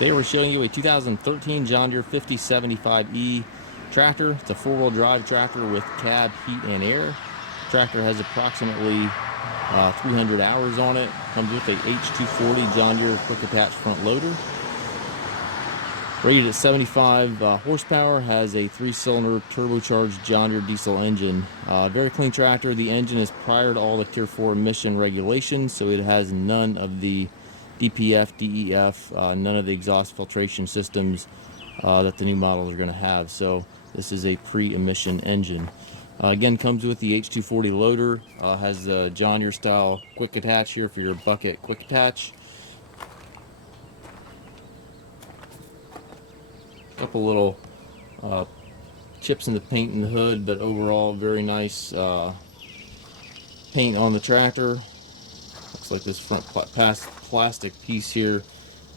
Today we're showing you a 2013 John Deere 5075E tractor. It's a four-wheel drive tractor with cab, heat, and air. Tractor has approximately 300 hours on it. Comes with a H240 John Deere quick attach front loader. Rated at 75 horsepower, has a 3-cylinder turbocharged John Deere diesel engine. Very clean tractor. The engine is prior to all the Tier 4 emission regulations, so it has none of the DPF, DEF, none of the exhaust filtration systems that the new models are going to have. So this is a pre-emission engine. Again, comes with the H240 loader. Has the John Deere style quick attach here for your bucket quick attach. Couple little chips in the paint in the hood, but overall very nice paint on the tractor. Looks like this front plastic piece here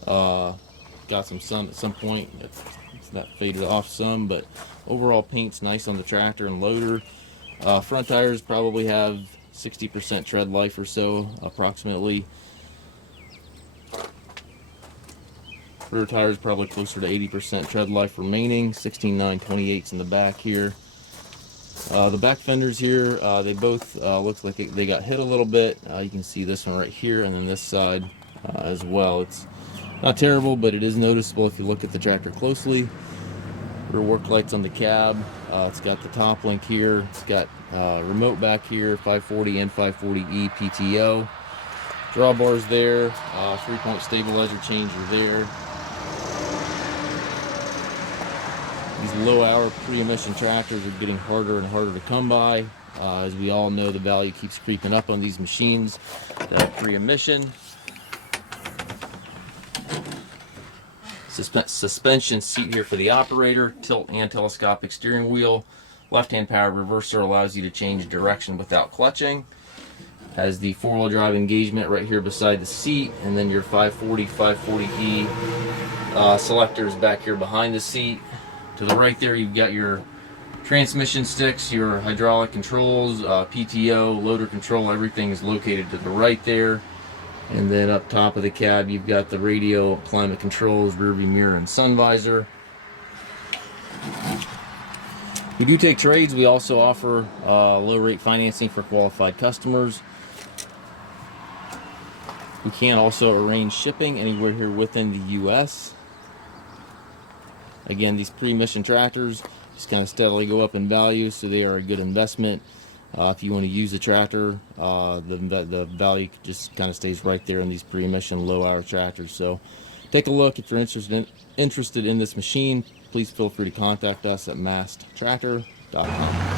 got some sun at some point. It's not faded off some, but overall paint's nice on the tractor and loader. Front tires probably have 60% tread life or so, approximately. Rear tires probably closer to 80% tread life remaining. 16.9/28s in the back here. The back fenders here, they both look like they got hit a little bit. You can see this one right here, and then this side as well. It's not terrible, but it is noticeable if you look at the tractor closely. Rear work lights on the cab. It's got the top link here. It's got remote back here, 540 and 540E PTO. Drawbars there. 3-point stabilizer changer there. These low-hour pre-emission tractors are getting harder and harder to come by. As we all know, the value keeps creeping up on these machines that are pre-emission. Suspension seat here for the operator. Tilt and telescopic steering wheel. Left-hand powered reverser allows you to change direction without clutching. Has the four-wheel drive engagement right here beside the seat, and then your 540, 540E selectors back here behind the seat. To the right there, you've got your transmission sticks, your hydraulic controls, PTO, loader control. Everything is located to the right there. And then up top of the cab, you've got the radio, climate controls, rearview mirror, and sun visor. We do take trades. We also offer low-rate financing for qualified customers. We can also arrange shipping anywhere here within the U.S. Again, these pre-emission tractors just kind of steadily go up in value, so they are a good investment. If you want to use the tractor, the value just kind of stays right there in these pre-emission low-hour tractors. So take a look. If you're interested in this machine, please feel free to contact us at masttractor.com.